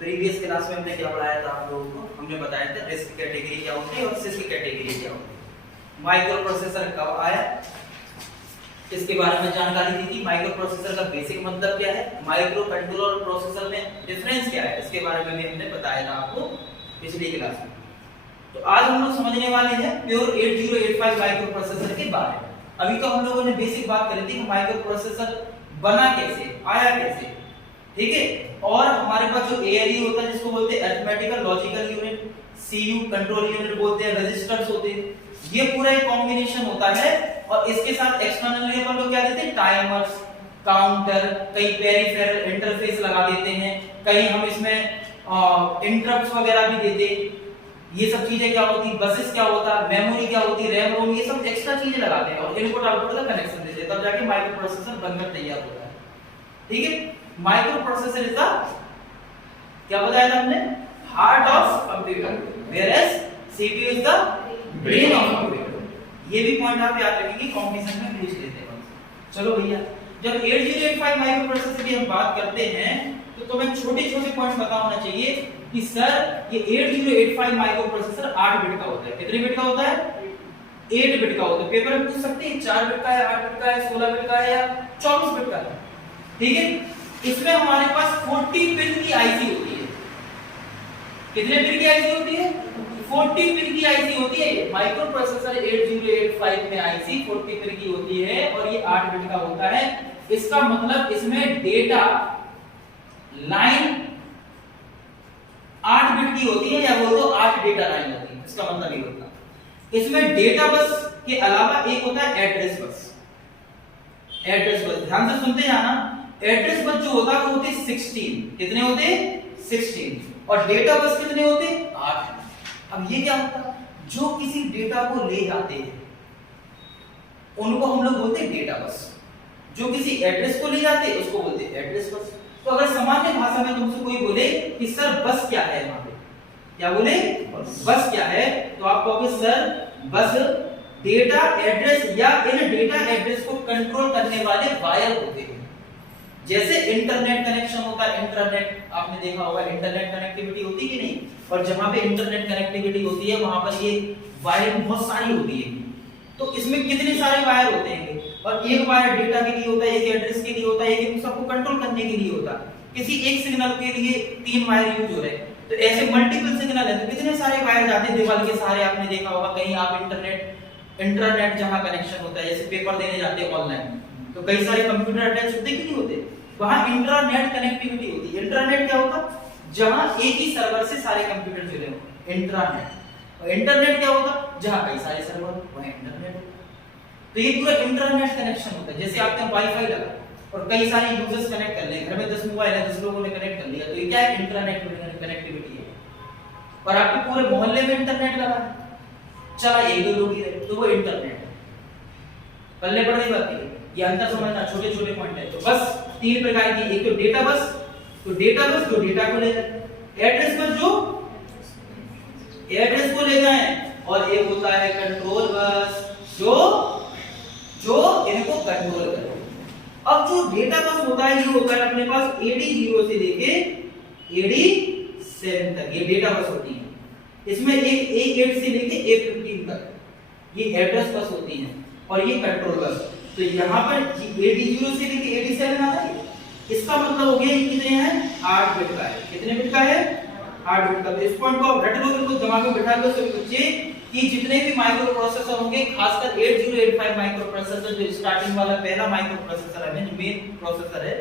Previous class में हमने क्या पढ़ाया था आप लोगों को, हमने बताया था डिस्क कैटेगरी क्या होती है और सिस्क कैटेगरी क्या होती है। माइक्रो प्रोसेसर कब आया इसके बारे में जानकारी दी थी। माइक्रो प्रोसेसर का बेसिक मतलब क्या है, माइक्रो कंट्रोलर और प्रोसेसर में डिफरेंस क्या है, इसके बारे में भी हमने बताया था आपको पिछली क्लास में। तो आज हम लोग समझने वाले हैं प्योर 8085 माइक्रो प्रोसेसर के बारे में। अभी तो हम लोगों ने बेसिक बात करी थी कि माइक्रो प्रोसेसर बना कैसे, आया कैसे, ठीक है। और हमारे पास जो एएलयू होता है जिसको बोलते हैं arithmetical logical unit, CU control unit बोलते हैं, रजिस्टर्स होते हैं, ये पूरा एक कॉम्बिनेशन होता है। और इसके साथ एक्सटर्नली अपन लोग क्या देते हैं, टाइमर्स, काउंटर, कई पेरिफेरल इंटरफेस लगा देते हैं, कहीं हम इसमें इंटरप्ट्स वगैरह भी देते। ये सब चीजें क्या होती, बसेस क्या होता, मेमोरी क्या होती, रैम रोम, ये सब एक्स्ट्रा चीजें लगाते हैं और इनपुट आउटपुट का कनेक्शन देते हैं, तब जाके माइक्रो प्रोसेसर बनकर तैयार होता है, ठीक है। माइक्रो प्रोसेसर इज द, क्या बताया था हमने, heart of computer, whereas CPU is the brain of computer. ये भी पॉइंट आप याद रखेंगे, कॉम्बिनेशन में पूछ लेते हैं। चलो भैया, जब 8085 माइक्रो प्रोसेसर की हम बात करते हैं तो तुम्हें छोटे-छोटे पॉइंट पता होना चाहिए कि सर ये 8085 माइक्रो प्रोसेसर 8 बिट का होता है। कितने बिट का होता है, 8 बिट का होता है। पेपर में पूछ सकते हैं 4 बिट का है, 8 बिट का है, 16 बिट का है या 24 बिट का है, ठीक है। इसमें हमारे पास 40 पिन की आईसी होती है। कितने पिन की आईसी होती है, 40 पिन की आईसी होती है। माइक्रो प्रोसेसर 8085 में आईसी 40 पिन की होती है और ये 8 बिट का होता है। इसका मतलब इसमें डेटा लाइन 8 बिट की होती है, या वो तो 8 डेटा लाइन होती है। इसका मतलब ये होता है इसमें डेटा बस के अलावा एक होता है एड्रेस बस। एड्रेस बस ध्यान से सुनते जाना, एड्रेस बस जो होता है वो होते हैं 16। कितने होते हैं, 16। और डेटा बस कितने होते हैं, 8। अब ये क्या होता है, जो किसी डेटा को ले जाते हैं उनको हम लोग बोलते हैं डेटा बस। जो किसी एड्रेस को ले जाते हैं उसको बोलते हैं एड्रेस बस। तो अगर सामान्य भाषा में तुमसे कोई बोले कि सर बस क्या है, वहां पे क्या बोले, बस क्या है, तो आप कहोगे सर बस डेटा एड्रेस या इन डेटा एड्रेस को कंट्रोल करने वाले वायर होते हैं। जैसे इंटरनेट कनेक्शन होता है, इंटरनेट आपने देखा होगा, इंटरनेट कनेक्टिविटी होती कि नहीं, और जहां पे इंटरनेट कनेक्टिविटी होती है वहां पर ये वायर बहुत सारी होती है। तो इसमें कितने सारे वायर होते हैं, और एक वायर डेटा के लिए होता है, एक एड्रेस के लिए होता है, एक सबको कंट्रोल करने के लिए होता है। किसी एक सिग्नल के लिए 3 वायर यूज हो रहे हैं, तो ऐसे मल्टीपल सिग्नल है तो कितने सारे वायर जाते हैं दीवार के सहारे। आपने देखा होगा कहीं आप इंटरनेट जहां कनेक्शन होता है, जैसे पेपर देने जाते हैं ऑनलाइन, तो कई सारे कंप्यूटर अटैच होते कि नहीं होते, वहां इंट्रानेट कनेक्टिविटी होती है। इंटरनेट क्या होता, जहां एक ही सर्वर से सारे कंप्यूटर जुड़े हो, इंट्रानेट। और इंटरनेट क्या होता, जहां कई सारे सर्वर, वहां इंटरनेट। तो ये पूरा इंटरनेट कनेक्शन होता है। जैसे आपने वाईफाई लगा और कई सारे यूजर्स कनेक्ट कर लिए, घर में 10 मोबाइल है, 10 लोगों ने कनेक्ट कर लिया, तो ये क्या है, इंटरनेट कनेक्टिविटी है। और आपके पूरे मोहल्ले में इंटरनेट लगा, चला 1-2 लोग ही रहे, तो वो इंटरनेट है। पल्ले पड़ गई बात है, ये अंतर समझना, छोटे छोटे पॉइंट है। तो बस 3 प्रकार की, एक तो डेटा बस, तो डेटा बस जो डेटा को ले जाए, एड्रेस बस जो एड्रेस को ले जाए, और एक होता है कंट्रोल बस जो इनको कंट्रोल करे। अब जो डेटा बस होता है ये होता है अपने पास AD0 से लेके AD7 तक, ये डेटा बस होती है। इसमें एक A8 से लेके A15 तक ये एड्रेस बस होती है, और ये कंट्रोल बस। तो यहाँ पर AD0 से लेके AD7 आता है। इसका मतलब हो गया ये कितने हैं, 8 बिट का है। कितने बिट का है, 8 बिट का। तो इस पॉइंट को आप रट लो, बिल्कुल दिमाग में बिठा लो सभी बच्चे, कि जितने भी माइक्रो प्रोसेसर होंगे, खासकर 8085 माइक्रो प्रोसेसर जो स्टार्टिंग वाला पहला माइक्रो प्रोसेसर है, जो मेन प्रोसेसर है,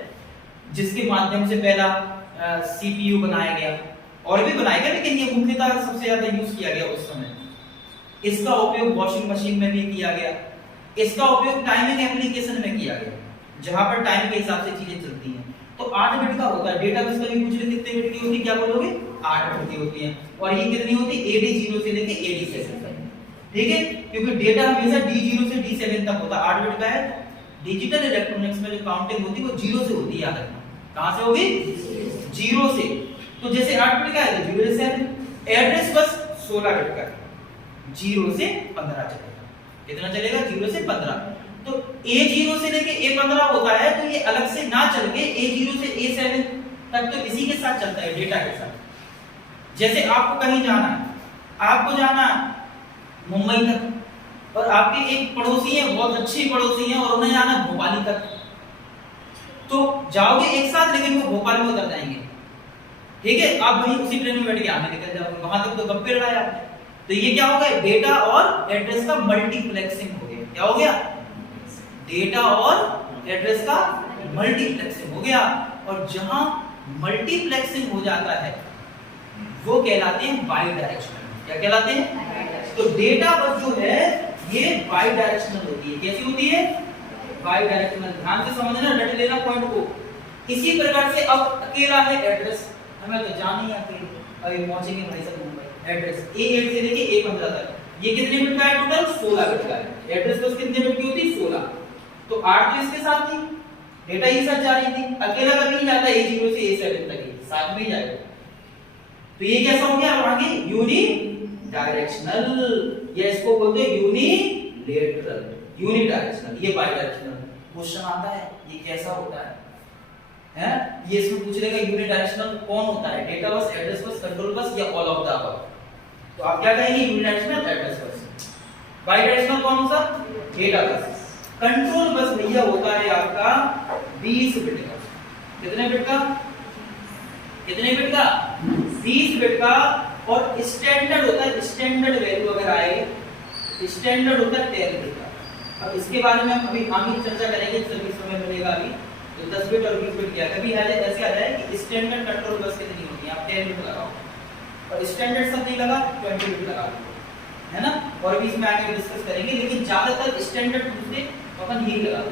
जिसके माध्यम से पहला CPU बनाया गया, और भी बनाया गया, लेकिन ये मुख्यतः सबसे ज्यादा यूज किया गया उस समय। इसका उपयोग वॉशिंग मशीन में भी किया गया, इसका उपयोग टाइमिंग एप्लीकेशन में किया गया, जहां पर टाइम के हिसाब से चीजें चलती हैं। तो 8 बिट का होता है। डेटा बस का भी पूछ रहे कितने बिट की होती है, क्या बोलोगे, 8 बिट की होती है। और ये कितनी होती है, AD0 से लेके AD7 तक, ठीक है। क्योंकि डेटा हमेशा D0 से D7 तक होता है, 8 बिट का है। डिजिटल इलेक्ट्रॉनिक्स में जो काउंटिंग होती है वो 0 से होती है, याद रखना। कहां से होगी, 0 से। तो जैसे 8 बिट का है तो 0 से 7। एड्रेस बस 16 बिट का, 0 से 15 चलेगा। कितना चलेगा, 0 से 15। तो A0 से लेके A15 होता है, तो ये अलग से ना चल के A0 से A7 तब तो इसी के साथ चलता है, डेटा के साथ। जैसे आपको कहीं जाना है, आपको जाना मुंबई तक और आपके एक पड़ोसी है, बहुत अच्छी पड़ोसी है, और उन्हें जाना भोपाली तक, तो जाओगे एक साथ लेकिन वो भोपाल में उतर जाएंगे, ठीक है। आप वहीं उसी ट्रेन में बैठ के आगे निकल जाओगे, वहां तक तो गप्पे लड़ाए आपने। तो ये क्या हो गया, डेटा और एड्रेस का मल्टीप्लेक्सिंग हो गया। क्या हो गया, डेटा और एड्रेस का मल्टीप्लेक्सिंग हो गया। और जहां मल्टीप्लेक्सिंग हो जाता है वो कहलाते हैं बाई डायरेक्शनल। क्या कहलाते हैं, तो डेटा बस जो है ये बाई डायरेक्शनल होती है। कैसी होती है, बाई डायरेक्शनल। ध्यान से समझना, रट लेना पॉइंट को। इसी प्रकार से अब अकेला है एड्रेस, हमें तो जान ही आती है, अभी पहुंचेंगे भाई साहब मुंबई। एड्रेस A8 से लेके A15 तक, ये कितने बिट का है, टोटल 16 बिट का है। एड्रेस बस कितने बिट की होती है, 16। तो 8 तो इसके साथ थी, डेटा ही साथ जा रही थी, अकेला कभी नहीं जाता A0 से A7 तक, ही साथ में ही जाएगा। तो ये कैसा हो गया, आगे यूनि डायरेक्शनल, या इसको बोलते हैं यूनिलेटरल, यूनि डायरेक्शनल, ये बाई डायरेक्शनल। क्वेश्चन आता है ये कैसा होता है, हैं? ये इसमें पूछ लेगा यूनि डायरेक्शनल कौन होता है, data bus, address bus, control bus, या ऑल ऑफ द अबव। तो आप क्या कहेंगे, unidirectional, address bus. Bidirectional कौन सा, डेटा बस। कंट्रोल बस भैया होता है आपका 20 बिट का। कितने बिट का, कितने बिट का, 20 बिट का। और स्टैंडर्ड होता है, स्टैंडर्ड वैल्यू अगर आए, स्टैंडर्ड होता है 10 बिट का। अब इसके बारे में हम अभी आगे चर्चा करेंगे, सभी समय मिलेगा अभी। तो 10 बिट और 20 बिट क्या, कभी ऐसे आ जाए कि स्टैंडर्ड कंट्रोल बस कितनी होती है, आप 10 बिट लगाओ, और स्टैंडर्ड सब नहीं लगा 20 बिट लगा लो, है ना। और अभी इसमें आगे डिस्कस करेंगे, लेकिन ज्यादातर स्टैंडर्ड पूछते अपन यही लगा दो।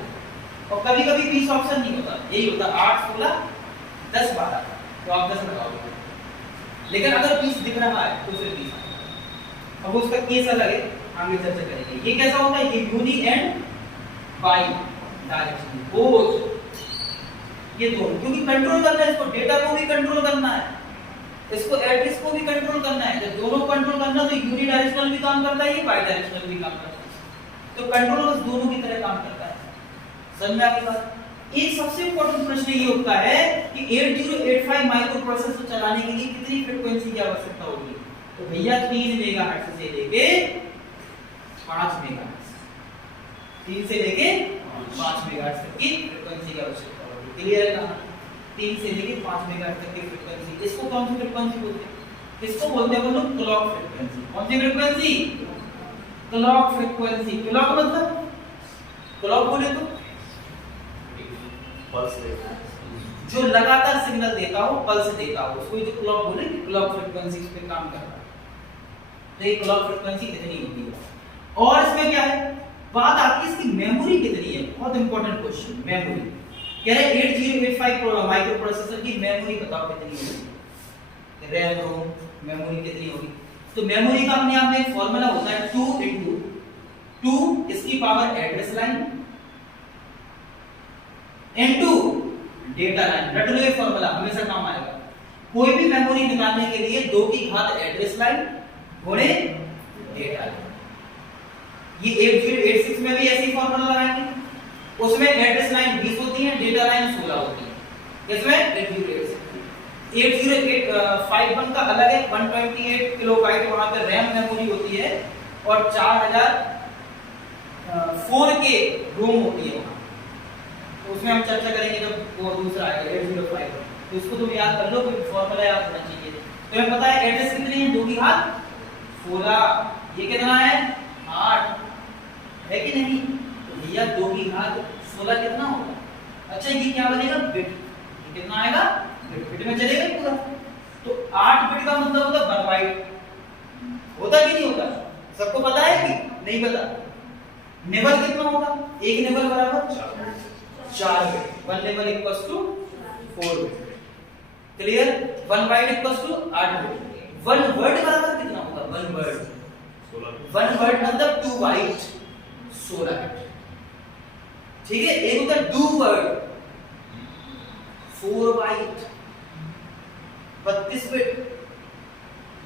और कभी कभी 20 ऑप्शन नहीं होता, यही होता 8, 16, 10, 12, तो आप 10 लगाओगे। लेकिन अगर 20 दिख रहा है तो फिर 20। अब उसका केस अलग है, आगे चर्चा करेंगे। ये कैसा होता है, ये uni and bidirectional, both, ये दोनों, क्योंकि कंट्रोल करना है इसको, डेटा को भी कंट्रोल करना है, इसको एड्रेस को भी कंट्रोल करना है। जब दोनों कंट्रोल करना तो यूनि डायरेक्शनल भी काम करता है, ये बाई डायरेक्शनल भी काम करता है। तो कंट्रोल बस दोनों की तरह काम करता है। समझ में आ गई बात। एक सबसे इंपॉर्टेंट प्रश्न ये होता है कि 8085 माइक्रो प्रोसेसर चलाने के लिए कितनी फ्रीक्वेंसी की आवश्यकता होगी। तो भैया 3 मेगाहर्ट्ज से लेके 5 मेगाहर्ट्ज, 3 से लेके 5 मेगाहर्ट्ज तक की फ्रीक्वेंसी की आवश्यकता होगी। क्लियर है ना, 3 से लेके 5 मेगाहर्ट्ज तक की फ्रीक्वेंसी। इसको कौन सी फ्रीक्वेंसी बोलते हैं, इसको बोलते हैं बोलो क्लॉक फ्रीक्वेंसी। कौन सी फ्रीक्वेंसी, क्लॉक फ्रीक्वेंसी। क्लॉक मतलब, क्लॉक बोले तो पल्स जो लगातार सिग्नल देता हो, पल्स देता हो, उसको जो क्लॉक बोले, क्लॉक फ्रीक्वेंसी इस पे काम कर रहा है। तो ये क्लॉक फ्रीक्वेंसी कितनी होती है। और इसमें क्या है, बात आती है इसकी मेमोरी कितनी है। बहुत इंपॉर्टेंट क्वेश्चन, मेमोरी कह रहे 8085 माइक्रो प्रोसेसर की मेमोरी बताओ कितनी होगी, रैम रोम मेमोरी कितनी होगी। तो मेमोरी का अपने आप में एक फार्मूला होता है 2 × 2 इसकी power address line into data line. रट लो ये फार्मूला, हमेशा काम आएगा। कोई भी मेमोरी निकालने के लिए 2 की घात एड्रेस लाइन गुणे डेटा लाइन। ये 8086 में भी ऐसी फार्मूला लगाएंगे, उसमें एड्रेस लाइन 20 होती है, डेटा लाइन 16 होती है। इसमें 8051 का अलग है, 128 किलोबाइट वहां पे रैम मेमोरी होती है, और 4004 के रोम होती है वहां। तो उसमें हम चर्चा करेंगे जब वो दूसरा आएगा 805। तो इसको तुम याद कर लो, कोई फार्मूला याद होना चाहिए। तो हमें पता है एड्रेस कितनी है, 2 की घात 16, ये कितना है 8 है कि नहीं। तो भैया 2 की घात 16 कितना होगा, अच्छा ये क्या बनेगा, बिट। ये कितना आएगा, बिट में चलेगा पूरा। तो 8 बिट का मतलब होता है 1 बाइट, होता कि नहीं होता, सबको पता है कि नहीं पता। निबल कितना होगा, एक निबल बराबर 4 bit, 1 nibble equals to 4 bit. Clear, 1 byte equals to 8 bit. 1 word बराबर कितना होगा, 1 वर्ड 1 वर्ड मतलब 2 बाइट 16 बिट। ठीक है, एक होता है 2 वर्ड 4 बाइट 32 बिट,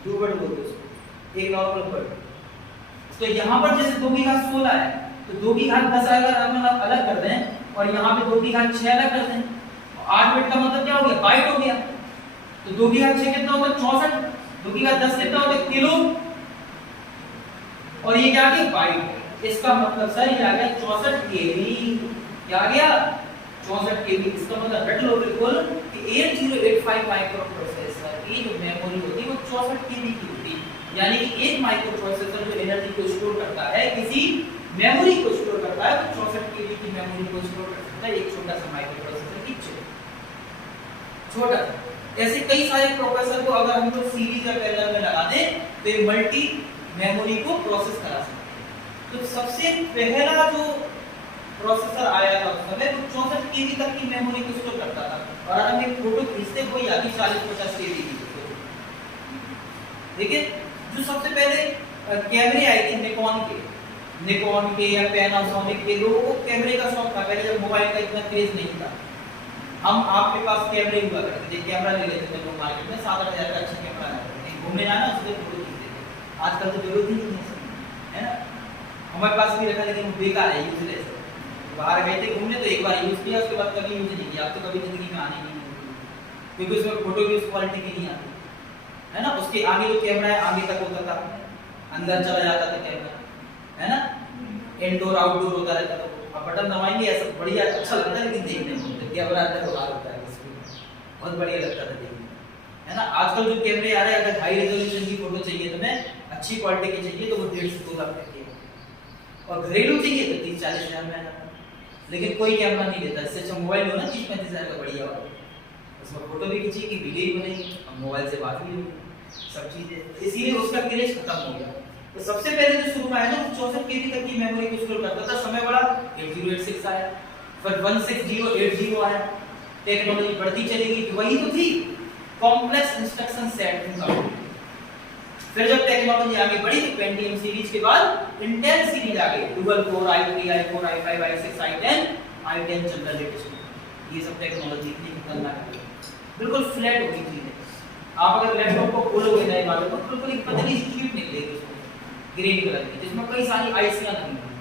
2 वर्ड बोलते हैं उसको, एक नॉर्मल वर्ड। तो यहां पर जैसे 2 की घात 16 है, तो 2 की घात 10 अगर हम अलग कर दें और यहाँ पे 2 की घात 6 अलग कर दें, 8 बिट का मतलब क्या हो गया, बाइट हो गया। तो 2 की घात 6 कितना होगा, 64। 2 की घात 10 कितना होगा, किलो। और ये क्या आ गया, बाइट। इसका मतलब सर ये आ गया 64 केबी। क्या आ गया, 64 केबी। इसका मतलब रट लो बिल्कुल कि 8085 माइक्रो प्रोसेसर की जो मेमोरी होती है वो 64 केबी की होती है। यानी कि एक माइक्रो प्रोसेसर जो एनर्जी को स्टोर करता है, किसी मेमोरी को स्टोर करता है, तो 64 केबी की मेमोरी को स्टोर कर सकता है एक छोटा सा माइक्रो प्रोसेसर की चिप। छोटा ऐसे कई सारे प्रोसेसर को अगर हम लोग सीरीज या पैरेलल में लगा दें तो ये मल्टी मेमोरी को प्रोसेस करा सकते हैं। तो सबसे पहला जो प्रोसेसर आया था उस समय वो 64 केबी तक की मेमोरी को स्टोर करता था। और अगर हम एक फोटो खींचते कोई आती 40-50 केबी की। देखिए जो सबसे पहले कैमरे आए थे निकॉन के या पैनासोनिक के, लोगों को कैमरे का शौक था पहले जब मोबाइल का इतना क्रेज नहीं था। हम आपके पास कैमरे हुआ करते थे, कैमरा ले लेते थे लोग मार्केट में 7-8 हज़ार का अच्छा कैमरा है, कहीं घूमने जाना उससे फोटो खींचते थे। आजकल तो जरूरत ही नहीं है ना, हमारे पास भी रखा लेकिन वो बेकार है, यूजलेस है। बाहर गए थे घूमने तो एक बार यूज किया, उसके बाद कभी यूज नहीं किया। अब तो कभी जिंदगी में आने नहीं क्योंकि उसमें फोटो की उस क्वालिटी की नहीं आती है ना। उसके आगे जो कैमरा है आगे तक होता था, अंदर चला जाता था कैमरा, है ना, इंडोर आउटडोर होता रहता था। अब बटन दबाएंगे ऐसा बढ़िया अच्छा लगता है, लेकिन देखने में तो कैमरा अंदर बाहर होता है उसमें बहुत बढ़िया लगता था देखने में, है ना। आजकल जो कैमरे आ रहे हैं, अगर हाई रेजोल्यूशन की फोटो चाहिए तुम्हें, अच्छी क्वालिटी की चाहिए तो वो 1.5 से 2 लाख तक की है, और घरेलू चाहिए तो 30-40 हज़ार में आ जाता है। लेकिन कोई कैमरा नहीं देता, इससे अच्छा मोबाइल हो ना 30-35 हज़ार का बढ़िया वाला, उसमें फोटो भी खींचेगी, वीडियो भी बनेगी, और मोबाइल से बात भी होगी, सब चीजें। इसीलिए उसका क्रेज खत्म हो गया। तो सबसे पहले जो शुरू में आया ना 64 केबी तक की मेमोरी को स्टोर करता था, समय बढ़ा 8086 आया, फिर 16080 आया, टेक्नोलॉजी बढ़ती चली गई। वही तो थी कॉम्प्लेक्स इंस्ट्रक्शन सेट का। फिर जब टेक्नोलॉजी आगे बढ़ी तो पेंटियम सीरीज के बाद इंटेल सीरीज आ गई, dual core i3 i4 i5 i6 i10 चल रहा लेटेस्ट। ये सब टेक्नोलॉजी इतनी खतरनाक है, बिल्कुल फ्लैट हो गई चीजें। आप अगर लैपटॉप को खोलोगे नए वाले को, बिल्कुल एक पतली शीट निकलेगी उसमें ग्रीन कलर की, जिसमें कई सारी आईसियां लगी हुई।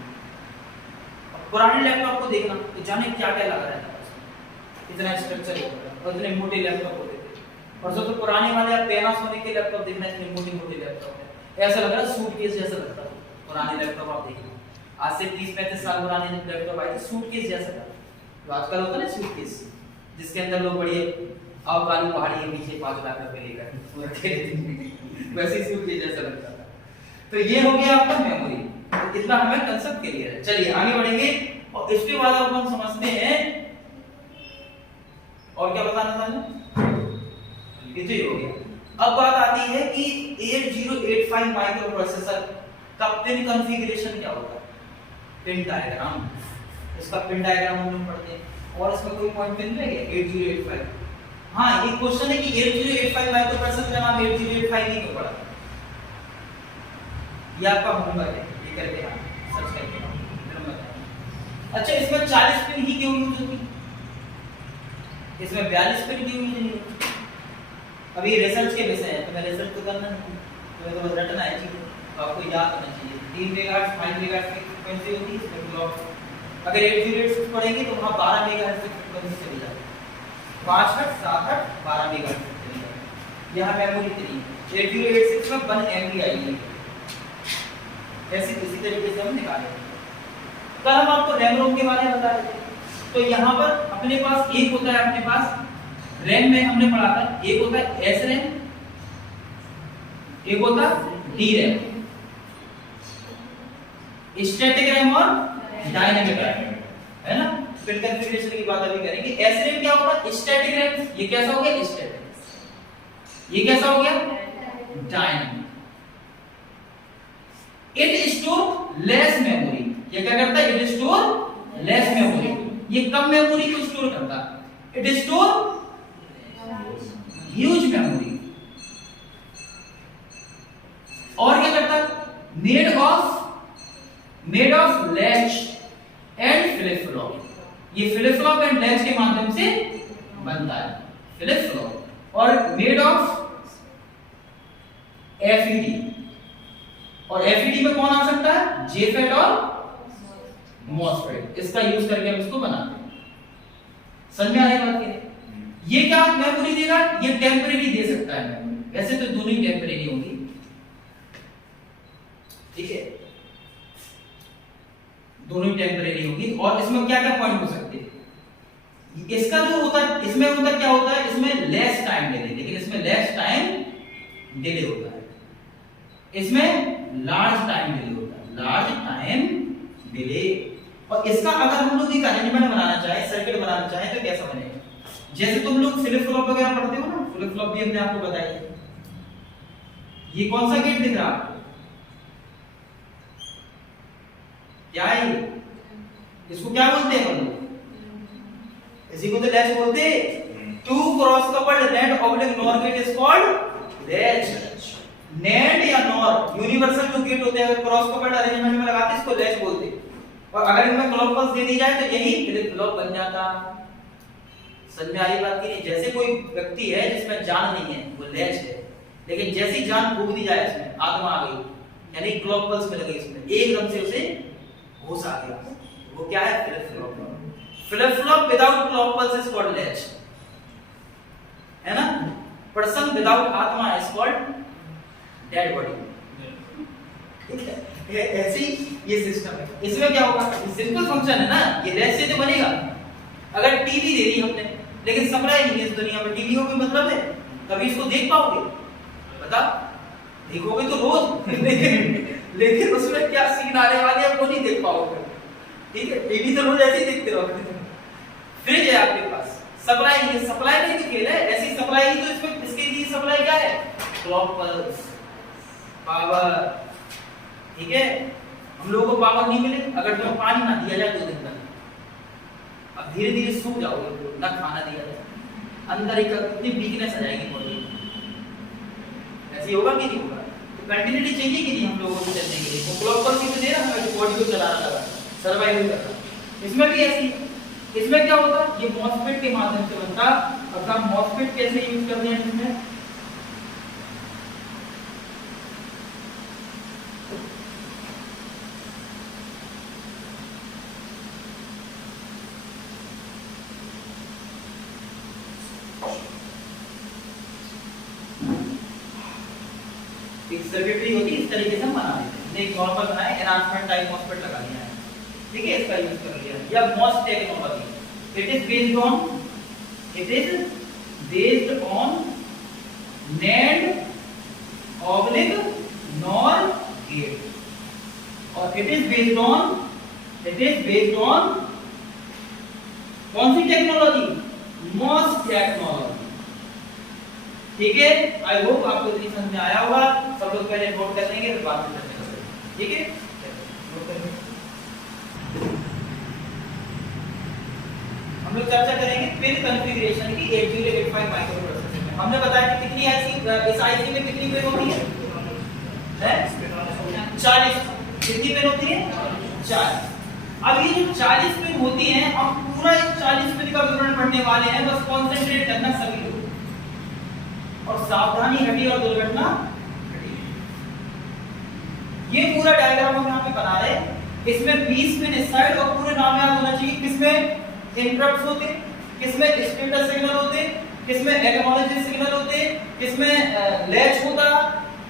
और पुराने लैपटॉप को देखना तो जाने क्या क्या लगा रहता है उसमें, इतना स्ट्रक्चर होता है और इतने मोटे लैपटॉप होते थे। और जो तो पुराने वाले आप पैनासोनिक के लैपटॉप देखना, इतने मोटे लैपटॉप है, ऐसा लग रहा है सूटकेस जैसा लगता था। पुराने लैपटॉप आप देखना, आज से 30-35 साल पुराने लैपटॉप आए थे, सूटकेस जैसा था। तो आजकल होता है ना सूटकेस, जिसके अंदर लोग बढ़िया आओ कालू पहाड़ी के पीछे 5 लाख रुपए लेकर वैसे ही सूटकेस जैसा लगता था। तो ये हो गया आपका मेमोरी। तो इतना हमें कंसेप्ट क्लियर है। चलिए आगे बढ़ेंगे और इसके बाद अपन समझते हैं और क्या बताना था, ये तो हो गया। अब बात आती है कि 8085 माइक्रो प्रोसेसर का पिन कॉन्फ़िगरेशन क्या होता है, पिन डायग्राम। इसका पिन डायग्राम हम लोग पढ़ते हैं और इसमें कोई पॉइंट पिन रहेगा 8085। हाँ, ये क्वेश्चन है कि 8085 माइक्रो प्रोसेसर का नाम 8085 नहीं क्यों पड़ा, ये आपका होमवर्क है, ये करके आप सर्च करके अच्छा इसमें 40 पिन ही क्यों यूज होती, इसमें 42 पिन क्यों यूज नहीं होती। अभी ये रिसर्च के विषय है, तो मैं रिसर्च तो करना नहीं, तो रटना है चीजें, तो आपको याद करना चाहिए। 3 मेगाहर्ट्ज 5 मेगाहर्ट्ज की फ्रीक्वेंसी होती है इसमें क्लॉक। अगर 8086 पढ़ेंगे तो वहां 12 मेगाहर्ट्ज की फ्रीक्वेंसी चली जाती है, 5 हर्ट्ज 7 हर्ट्ज 12 मेगाहर्ट्ज तक चली जाती है। यहां मेमोरी 3 8086 में 1 MB आई है, ऐसे इसी तरीके से हम निकालेंगे। कल हम आपको रैम रोम के बारे में बता रहे थे, तो यहाँ पर अपने पास एक होता है, अपने पास रैम में हमने पढ़ा था, एक होता है एस रैम, एक होता है डी रैम, स्टैटिक रैम और डायनेमिक रैम, है ना। पिन कॉन्फ़िगरेशन की बात अभी करेंगे। एस रैम क्या होगा, स्टैटिक रैम, ये कैसा हो गया स्टैटिक, ये कैसा हो गया dynamic. It store less memory, ये क्या करता है, इट स्टोर लेस मेमोरी, ये कम मेमोरी को स्टोर करता है। It store huge memory. और क्या करता है, made of latch and flip flop, ये फ्लिप फ्लॉप एंड लैच के माध्यम से बनता है फ्लिप फ्लॉप। और मेड ऑफ एफईडी, और एफईडी में कौन आ सकता है, जेफेट और मॉसफेट, इसका यूज करके हम इसको बनाते हैं। समझ में आ रही बात की, ये क्या मेमोरी देगा, ये टेम्परेरी दे सकता है मेमोरी, वैसे तो दोनों ही टेम्परेरी होंगी, ठीक है, दोनों ही टेम्परेरी होगी। और इसमें क्या क्या पॉइंट हो सकते हैं, इसका जो होता है, इसमें होता क्या होता है, इसमें लेस टाइम डिले, लेकिन इसमें लेस टाइम डिले होता है, इसमें लार्ज टाइम डिले होता है, लार्ज टाइम डिले। और इसका अगर हम लोग एक अरेंजमेंट बनाना चाहे, सर्किट बनाना चाहे तो कैसा बनेगा, जैसे तुम लोग फ्लिप फ्लॉप वगैरह पढ़ते हो ना, फ्लिप फ्लॉप भी हमने आपको बताया, ये कौन सा गेट दिख रहा है, क्या है, इसको क्या बोलते हैं हम लोग, इसी को तो लैच बोलते हैं। Two cross coupled NAND oblique NOR gate is called latch. NAND या नॉर यूनिवर्सल जो गेट होते हैं, अगर क्रॉस कपल्ड अरेंजमेंट में लगाते हैं इसको लैच बोलते हैं। और अगर इनमें क्लॉक पल्स दे दी जाए तो यही फ्लिप फ्लॉप बन जाता। समझ में आई बात की नहीं? जैसे कोई व्यक्ति है जिसमें जान नहीं है, वो लैच है, लेकिन जैसी जान फूंक दी जाए इसमें, आत्मा आ गई, यानी क्लॉक पल्स मिल गई इसमें, एकदम से उसे होश आ गया, वो क्या है, flip flop. Flip flop without clock pulse is called latch, है ना। पर्सन विदाउट आत्मा इज कॉल्ड डेड बॉडी, ठीक है। ऐसे ये सिस्टम है। इसमें क्या होगा, सिंपल फंक्शन है ना, ये लैच से तो बनेगा। अगर टीवी दे दी हमने, लेकिन सप्लाई नहीं है इस दुनिया में, टीवी को भी मतलब है, कभी इसको देख पाओगे, बता, देखोगे तो रोज लेकिन उसमें क्या सीन आने वाले हैं वो नहीं देख पाओगे, ठीक है। टीवी तो रोज ऐसे ही देखते रहोगे। फ्रिज है आपके पास, सप्लाई नहीं है, सप्लाई नहीं खेल है, ऐसी सप्लाई ही तो इसमें, इसके लिए सप्लाई क्या है, क्लॉक पल्स, पावर, ठीक है। हम लोगों को पावर नहीं मिले अगर तुम्हें पानी ना दिया जाए 2 दिन तक, अब धीरे धीरे सूख जाओगे, ना खाना दिया जाए, अंदर एक इतनी वीकनेस आ जाएगी बॉडी, ऐसे होगा कि नहीं होगा। तो कंटिन्यूटी चाहिए कि नहीं हम लोगों को चलने के लिए, तो क्लॉक पल्स ही तो दे रहा है बॉडी को चलाना लगा, सर्वाइव कर रहा। इसमें भी ऐसी, इसमें क्या होता, ये मॉसफेट के माध्यम से बनता। अब हम मॉसफेट कैसे यूज करते हैं इसमें, सर्किटरी होती है, इस तरीके से हम बना देते हैं। एक नॉर्मल बनाए, एनहांसमेंट टाइप मॉसफेट लगा दिया है, ठीक है, इसका यूज कर लिया। या MOS technology, it is based on NAND oblique NOR gate, और इट इज बेस्ड ऑन कौन सी टेक्नोलॉजी, MOS टेक्नोलॉजी, ठीक है। आई होप आपको इतनी समझ में आया होगा। सब लोग पहले नोट कर लेंगे, फिर बाद में चर्चा करेंगे, ठीक है। नोट कर लेंगे, हम लोग चर्चा करेंगे पिन कॉन्फ़िगरेशन की 8085 माइक्रोप्रोसेसर में। हमने बताया कि कितनी आईसी, इस आईसी में कितनी पिन होती है, 40। कितनी पिन होती है, 40। अब ये जो 40 पिन होती हैं, हम पूरा इस 40 पिन का विवरण पढ़ने वाले हैं, बस कंसंट्रेट करना सभी लोग, और सावधानी हटी और दुर्घटना हटी। ये पूरा डायग्राम हम यहाँ पे बना रहे हैं। इसमें 20 पिन इस साइड, और पूरे नाम याद होना चाहिए, किसमें इंटरप्ट्स होते, किसमें स्टेटस सिग्नल होते, किसमें एक्नॉलेजमेंट सिग्नल होते, किसमें लैच होता,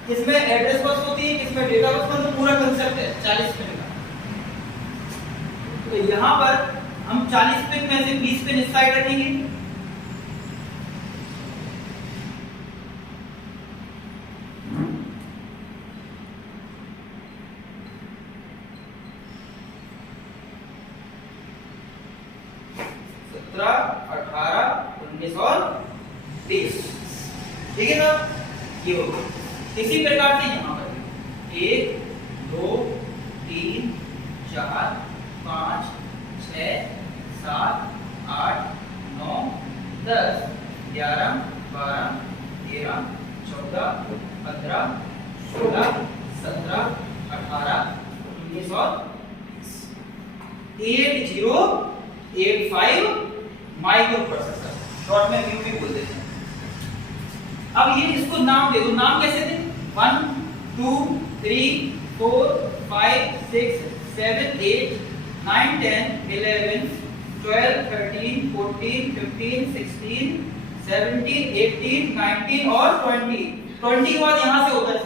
किसमें एड्रेस बस होती है, किसमें डेटा बस, मतलब पूरा कांसेप्ट है 40 पिन का। तो यहाँ पर हम 40 पिन में से 20 पिन इस साइड रखेंगे, ठीक है ना, ये हो गया। इसी प्रकार से यहाँ पर 1 2 3 4 5 6 7 8 9 10 11 12 13 14 15 16 17 18 19 और 8085 माइक्रो प्रोसेसर, शॉर्ट में MIPI बोल देते हैं। अब ये इसको नाम दे दो, नाम कैसे दे, 1 2 3 4 5 6 7 8 9 10 11 12 13 14 15 16 17, 18, 19 और 20। 20 के बाद यहां से होता है,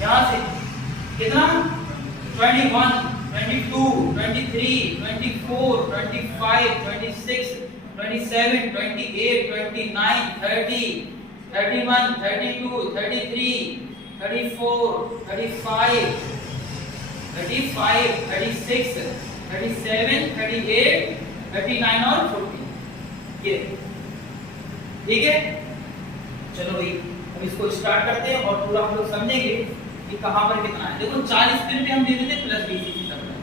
यहां से कितना 21, 22, 23, 24, 25, 26, 27, 28, 29, 30, 31, 32, 33, 34, 35, 35, 36, 37, 38, 39 और 40। ये ठीक है। चलो भाई अब इसको स्टार्ट करते हैं और पूरा हम लोग समझेंगे कि कहां पर कितना है। देखो 40 पिन पे हम दे देते plus VCC supply.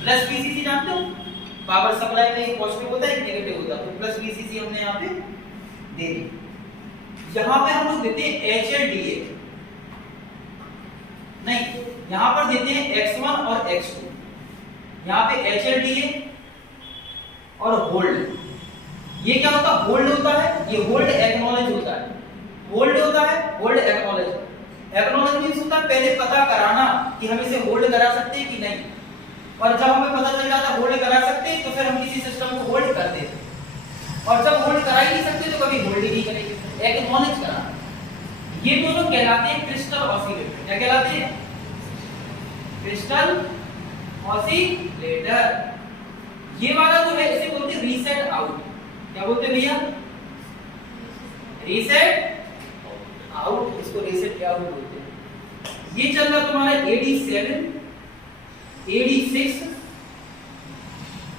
Plus VCC जानते हो, पावर सप्लाई में एक पॉजिटिव होता है एक नेगेटिव होता है, तो प्लस VCC हमने यहां पे दे दी। यहां पे हम लोग देते हैं HLDA, नहीं यहां पर देते हैं X1 और X2। यहां पे HLDA और होल्ड, ये क्या होता है, होल्ड होता है, ये होल्ड एक्नॉलेज होता है, होल्ड होता है, होल्ड एक्नॉलेज। एक्नॉलेज मींस होता है पहले पता कराना कि हम इसे होल्ड करा सकते हैं कि नहीं, और जब हमें पता चल जाता है होल्ड करा सकते हैं तो फिर हम किसी सिस्टम को होल्ड कर देते हैं, और जब होल्ड करा ही नहीं सकते तो कभी होल्ड ही नहीं करेंगे। एक्नॉलेज कराना, ये दोनों कहलाते हैं क्रिस्टल ऑसिलेटर। क्या कहलाते हैं, क्रिस्टल ऑसिलेटर। ये वाला जो है इसे बोलते हैं रीसेट आउट। क्या बोलते हैं भैया, रीसेट आउट, इसको रीसेट आउट बोलते हैं। ये चल रहा तुम्हारा AD7, AD6,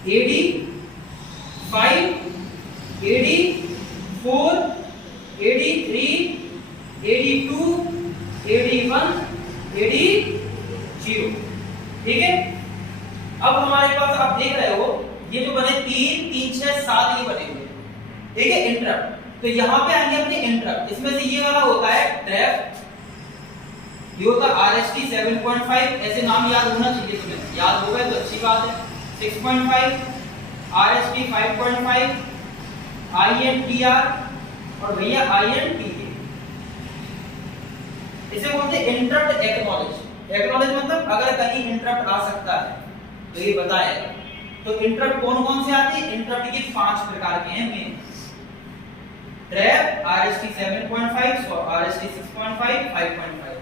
AD5, AD4, AD3, AD2, AD1, AD0। ठीक है। अब हमारे पास आप देख रहे हो ये जो बने 3, 3, 6, 7 ये बने हुए, ठीक है, इंटरप्ट। तो यहां पे आएंगे अपने इंटरप्ट। इसमें से ये वाला होता है ट्रैप, ये होता है RST 7.5, ऐसे नाम याद होना चाहिए तुम्हें, याद हो गए तो अच्छी बात है। 6.5, RST 5.5, INTR और भैया INTA, इसे बोलते हैं इंटरप्ट एक्नॉलेज। एक्नॉलेज मतलब अगर कहीं इंटरप्ट आ सकता है तो ये बताएगा। तो इंटरप्ट कौन कौन से आते हैं, इंटरप्ट के 5 प्रकार के हैं मेन, ट्रैप, RST 7.5, RST 6.5, 5.5।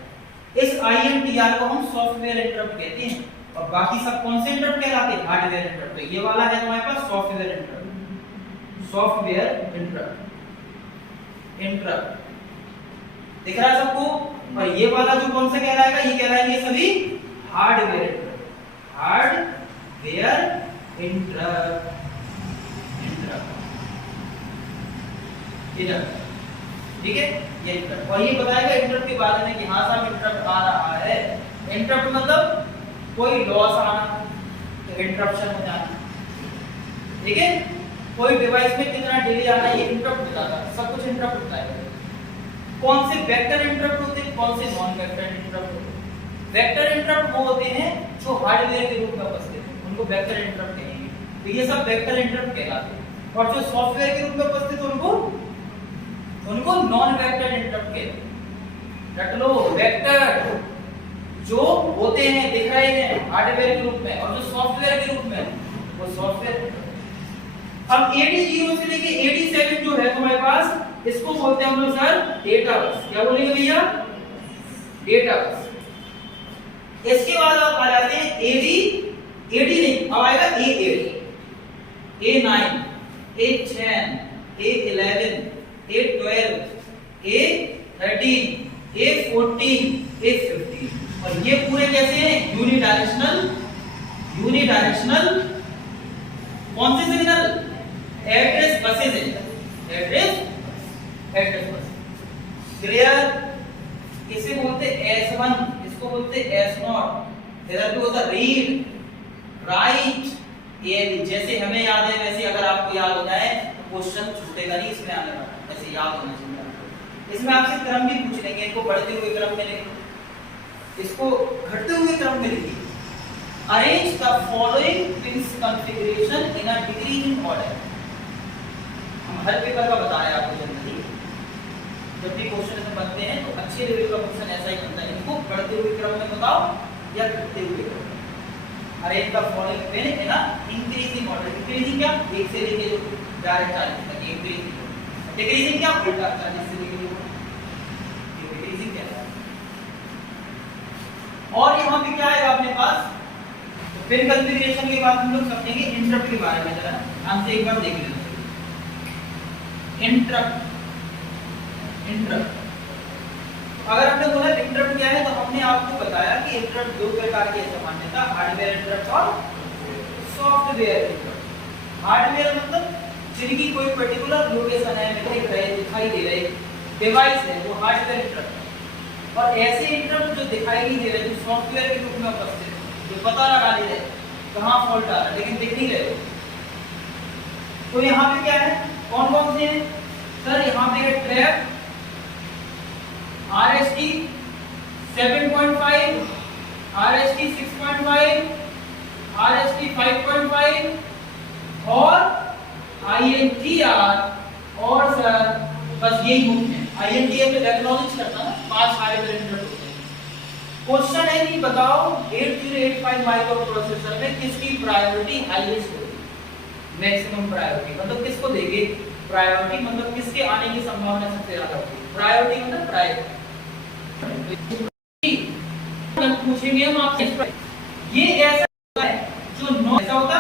इस INTR को हम सॉफ्टवेयर इंटरप्ट कहते हैं, और बाकी सब कौन से इंटरप्ट कहलाते हैं, हार्डवेयर इंटरप्ट। तो ये वाला है तुम्हारे पास software interrupt, software interrupt, interrupt दिख रहा है सबको। और ये वाला जो कौन सा कहलाएगा, ये कहलाएंगे सभी hardware interrupt, hardware interrupt, interrupt, ठीक है। ये इंटरप्ट, और ये बताएगा इंटरप्ट के बारे में कि हाँ साहब इंटरप्ट आ रहा है। इंटरप्ट मतलब कोई लॉस आना, तो इंटरप्शन हो जाना, ठीक है। कोई डिवाइस में कितना डिले आना, ये इंटरप्ट बताता है, सब कुछ इंटरप्ट बताएगा। कौन से वेक्टर इंटरप्ट होते हैं, कौन से नॉन वेक्टर इंटरप्ट होते हैं। वेक्टर इंटरप्ट वो होते हैं जो हार्डवेयर के रूप में उपस्थित हैं, उनको वेक्टर इंटरप्ट कहेंगे। तो ये सब वेक्टर इंटरप्ट कहलाते हैं। और जो सॉफ्टवेयर के रूप में उपस्थित उनको नॉन वेक्टर इंटरप्ट कहते हैं। रट लो, वेक्टर जो होते हैं दिख रहे हैं हार्डवेयर के रूप में, और जो सॉफ्टवेयर के रूप में वो सॉफ्टवेयर। अब AD0 से लेके AD7 जो है तुम्हारे पास, इसको बोलते हैं हम लोग सर डेटा बस। क्या बोलेंगे भैया, डेटा बस। इसके बाद आप आ जाते हैं AD नहीं, अब आएगा A8, A9, A10, A11, A12, A13, A14, A15। और ये पूरे कैसे हैं, यूनिडायरेक्शनल, यूनिडायरेक्शनल कौन से सिग्नल, एड्रेस बसेज है, एड्रेस बस। क्लियर। इसे बोलते S1, इसको बोलते S0। इधर पे होता रीड, राइट, ये जैसे हमें याद है वैसे अगर आपको याद हो जाए तो क्वेश्चन छूटेगा नहीं इसमें आने वाला, ऐसे याद होना चाहिए। इसमें आपसे क्रम भी पूछ लेंगे, इनको बढ़ते हुए क्रम में लिखो, इसको घटते हुए क्रम में लिखिए। Arrange the following pins configuration in a decreasing order. हम हर पेपर का बता रहे हैं आपको, जनरली जब भी क्वेश्चन ऐसे बनते हैं तो अच्छे लेवल का क्वेश्चन ऐसा ही बनता है, इनको बढ़ते हुए क्रम में बताओ या घटते हुए क्रम में। Arrange the following pin in a increasing order. Increasing क्या, 1 से लेके जो 4 40 तक इंक्रीजिंग। डिक्रीजिंग क्या उल्टा 40 से डिग्री होगा, ये डिक्रीजिंग कहलाता है। और यहाँ पे क्या आएगा अपने पास, फिर कॉन्फ़िगरेशन के बाद हम लोग समझेंगे इंटरप्ट के बारे में, जरा ध्यान से एक बार देख लेना। इंटरप्ट, इंटरप्ट अगर हमने बोला इंटरप्ट क्या है तो हमने आपको बताया कि इंटरप्ट दो प्रकार के सामान्यतः हार्डवेयर इंटरप्ट और सॉफ्टवेयर इंटरप्ट। हार्डवेयर मतलब जिनकी कोई पर्टिकुलर लोकेशन है, दिख रहे दिखाई दे रहे डिवाइस है, वो हार्डवेयर इंटरप्ट। और ऐसे इंटरप्ट जो दिखाई नहीं दे रहे, जो सॉफ्टवेयर के रूप में उपस्थित है, जो पता लगा ले रहे कहां फॉल्ट आ रहा है लेकिन दिख नहीं रहे हो। तो यहाँ पे क्या है, कौन कौन से हैं सर, यहाँ पे है ट्रैप, RST 7.5, RST 6.5, RST 5.5 और INTR। और सर बस यही मुख्य है। INTR पे एक्नॉलेज करना ना, 5 हार्डवेयर इंटरप्ट होते हैं। क्वेश्चन है कि बताओ 8085 माइक्रो प्रोसेसर में किसकी प्रायोरिटी हाईएस्ट होगी, मैक्सिमम प्रायोरिटी मतलब किसको देंगे प्रायोरिटी, मतलब किसके आने की संभावना सबसे ज्यादा होगी। प्रायोरिटी मतलब प्रायोरिटी पूछेंगे हम आपसे, ये ऐसा होता है जो नो ऐसा होता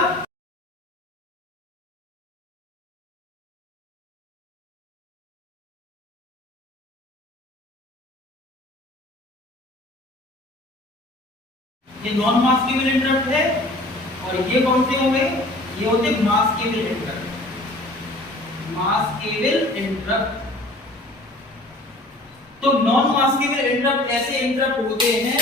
ये नॉन मास्केबल इंटरप्ट है। और ये कौन से होंगे, ये होते मास्केबल इंटरप्ट, मास्केबल इंटरप्ट। तो नॉन मास्केबल इंटरप्ट ऐसे इंटरप्ट होते हैं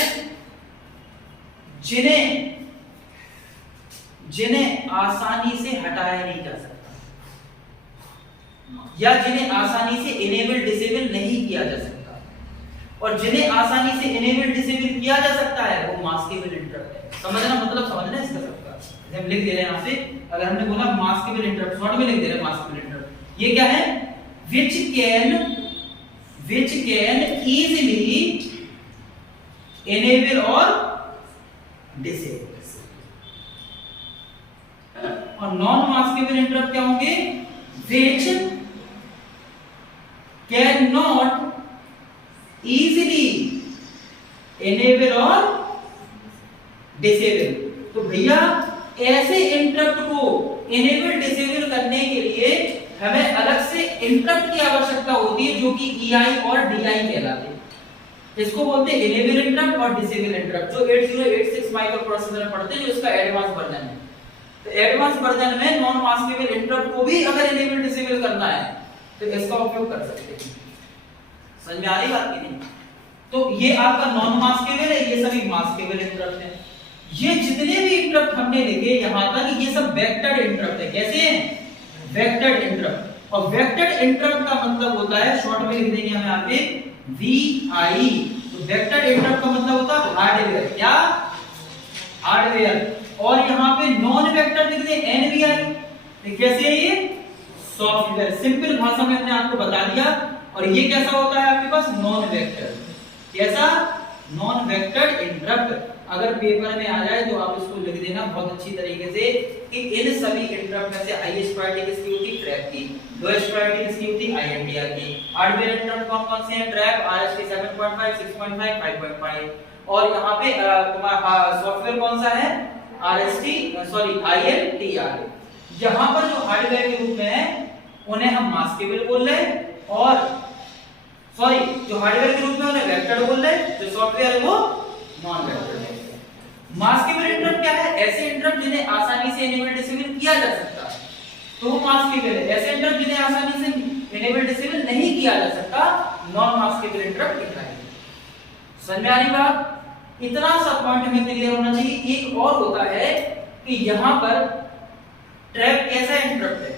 जिन्हें आसानी से हटाया नहीं जा सकता, या जिन्हें आसानी से इनेबल डिसेबल नहीं किया जा सकता। और जिन्हें आसानी से इनेबल डिसेबल किया जा सकता है वो मास्केबल इंटरप्ट है। समझना मतलब समझना इसका सबका। हम लिख दे रहे हैं यहां से, अगर हमने बोला मास्केबल इंटरप्ट, शॉर्ट में लिख दे रहे हैं मास्केबल इंटरप्ट। ये क्या है, which can easily enable or disable। और नॉन मास्केबल इंटरप्ट क्या होंगे, which cannot easily enable or disable। तो भैया ऐसे इंटरप्ट को इनेबल डिसेबल करने के लिए हमें अलग से इंटरप्ट की आवश्यकता होती है जो कि EI और DI कहलाते हैं। इसको बोलते हैं इनेबल इंटरप्ट और डिसेबल इंटरप्ट, जो 8086 माइक्रो प्रोसेसर में पढ़ते हैं, जो इसका एडवांस वर्जन है। तो एडवांस वर्जन में नॉन मास्केबल इंटरप्ट को भी अगर इनेबल डिसेबल करना है तो इसका उपयोग कर सकते हैं। समझ में आ रही बात की नहीं? तो ये आपका नॉन मास्केबल है, ये सभी मास्केबल इंटरप्ट है। ये जितने भी इंटरप्ट हमने लिखे यहां तक, ये सब वेक्टर्ड इंटरप्ट है। कैसे हैं, वेक्टर्ड इंटरप्ट। और वेक्टर्ड इंटरप्ट का मतलब होता है, शॉर्ट में लिख देंगे हम यहां पे VI। तो वेक्टर्ड इंटरप्ट का मतलब होता है हार्डवेयर, क्या हार्डवेयर। और यहां पे नॉन वेक्टर लिख दें NVI। तो कैसे है ये, सॉफ्टवेयर। सिंपल भाषा में हमने आपको बता दिया। और ये कैसा होता है आपके पास, नॉन वेक्टर। कैसा, नॉन वेक्टर्ड इंटरप्ट। अगर पेपर में आ जाए तो आप इसको लिख देना बहुत अच्छी तरीके से कि इन सभी इंटरप्ट में से हाईएस्ट प्रायोरिटी किसकी होती, ट्रैप की। लोएस्ट प्रायोरिटी किसकी होती, INTR की। हार्डवेयर इंटरप्ट कौन-कौन से हैं, ट्रैप, RST 7.5, 6.5, 5.5। और यहाँ पे तुम्हारा सॉफ्टवेयर कौन सा है, INTR। यहाँ पर जो हार्डवेयर के रूप में है उन्हें हम मास्केबल बोल रहे हैं, और जो हार्डवेयर के रूप में उन्हें वेक्टर्ड बोल रहे हैं, जो सॉफ्टवेयर है वो नॉन वेक्टर्ड है। मास्केबल इंटरप्ट क्या है, ऐसे इंटरप्ट जिन्हें आसानी से इनेबल डिसेबल किया जा सकता है तो वो मास्केबल है। ऐसे इंटरप्ट जिन्हें आसानी से इनेबल डिसेबल नहीं किया जा सकता, नॉन मास्केबल इंटरप्ट कहलाएंगे। समझ में आ रही बात? इतना सा पॉइंट हमें क्लियर होना चाहिए। एक और होता है कि यहां पर ट्रैप कैसा इंटरप्ट है,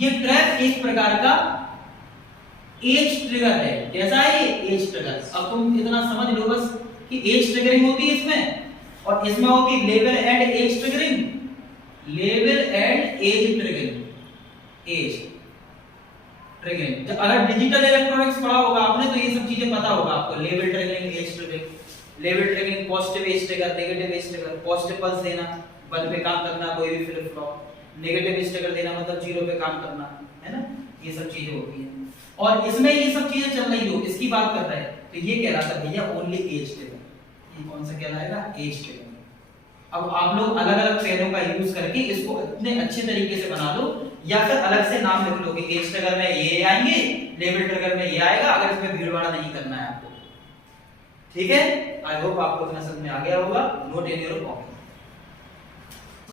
ये ट्रैप एक प्रकार का एज ट्रिगर है। कैसा है ये, एज ट्रिगर। अब तुम इतना समझ लो बस कि एज ट्रिगरिंग होती है इसमें, और इसमें होती है level and edge triggering. Level and edge triggering, edge triggering. अगर डिजिटल इलेक्ट्रॉनिक्स पढ़ा होगा आपने तो ये सब चीजें पता होगा आपको। Level triggering, edge triggering. Level triggering positive edge trigger, negative edge trigger. Positive pulse देना, 1 पे काम करना कोई भी flip flop. Negative edge trigger देना मतलब 0 पे काम करना, है ना। ये सब चीजें होती हैं। और इसमें ये सब चीजें चल रही हो, इसकी बात कर रहे हैं, तो ये कहलाता है भैया ओनली एज टेबल। ये कौन सा कहलाएगा? Edge table. अब आप लोग अलग अलग पेनों का यूज करके इसको इतने अच्छे तरीके से बना लो, या फिर अलग से नाम लिख लो कि एज ट्रिगर में ये आएंगे, लेवल ट्रिगर में ये आएगा, अगर इसमें भीड़भाड़ नहीं करना है आपको। ठीक है, आई होप आपको इतना समझ में आ गया होगा। Note in your copy.